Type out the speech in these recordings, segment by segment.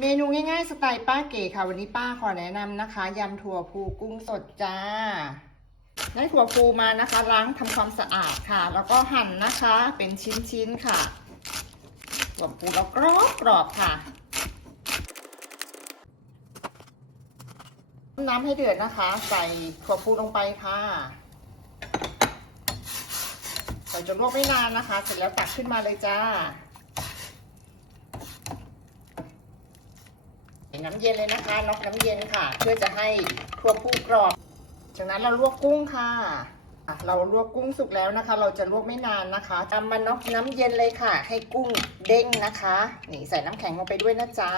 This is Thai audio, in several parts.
เมนูง่ายๆสไตล์ป้าเก๋ค่ะ วันนี้ป้าขอแนะนำนะคะยำถั่วพูกุ้งสดจ้าได้ถั่วพูมานะคะ ล้างทำความสะอาดค่ะ แล้วก็หั่นนะคะเป็นชิ้นๆค่ะถั่วพูแล้วกรอบกรอบค่ะน้ำให้เดือดนะคะ ใส่ถั่วพูลงไปค่ะใส่จนลวกไม่นานนะคะ เสร็จแล้วตักขึ้นมาเลยจ้า ใส่ น้ำเย็นเลยนะคะน็อกน้ำเย็นค่ะ เพื่อจะให้ทั่วผู้กรอบ จากนั้นเราลวกกุ้งค่ะ เราลวกกุ้งสุกแล้วนะคะ เราจะลวกไม่นานนะคะจำมาน็อกน้ำเย็นเลยค่ะ ให้กุ้งเด้งนะคะนี่ใส่น้ำแข็งลงไปด้วยนะจ๊ะ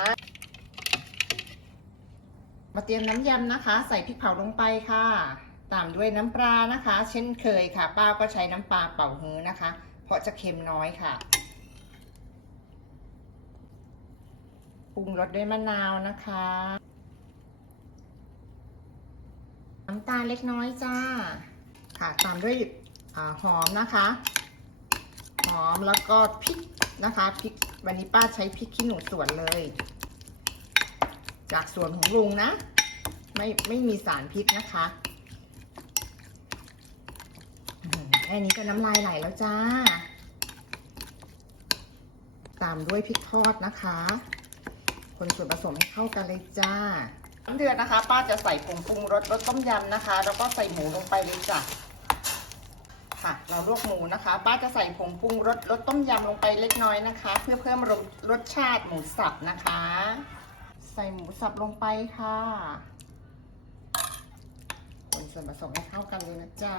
มาเตรียมน้ำยำนะคะ ใส่พริกเผาลงไปค่ะ ตามด้วยน้ำปลานะคะ เช่นเคยค่ะ ป้าก็ใช้น้ำปลาเป่าฮื้อนะคะ เพราะจะเค็มน้อยค่ะ ปรุงรสด้วยมะนาวนะคะ น้ำตาลเล็กน้อยจ้า ค่ะ ตามด้วยอหอมนะคะ หอมแล้วก็พริกนะคะ พริก วันนี้ป้าใช้พริกขี้หนูสวนเลย จากสวนของลุงนะ ไม่ไม่มีสารพิษนะคะแค่นี้ก็น้ำลายไหลแล้วจ้า ตามด้วยพริกทอดนะคะ คนส่วนผสมให้เข้ากันเลยจ้าน้ำเดือดนะคะ ป้าจะใส่ผงปรุงรสรสต้มยำนะคะ แล้วก็ใส่หมูลงไปเลยจ้ะค่ะ เราลวกหมูนะคะ ป้าจะใส่ผงปรุงรสรสต้มยำลงไปเล็กน้อยนะคะ เพื่อเพิ่มรสรสชาติหมูสับนะคะ ใส่หมูสับลงไปค่ะคนส่วนผสมให้เข้ากันเลยนะจ๊ะ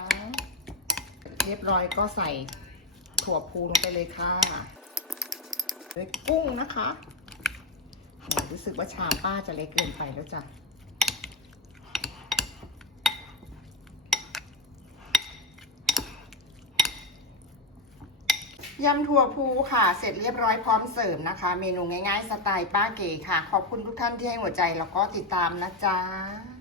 เรียบร้อยก็ใส่ถั่วพูลงไปเลยค่ะด้วยกุ้งนะคะ รู้สึกว่าชามป้าจะเล็กเกินไปแล้วจ้ะยำถั่วพูค่ะ เสร็จเรียบร้อยพร้อมเสิร์ฟนะคะ เมนูง่ายๆ สไตล์ป้าเก๋ค่ะ ขอบคุณทุกท่านที่ให้หัวใจแล้วก็ติดตามนะจ๊ะ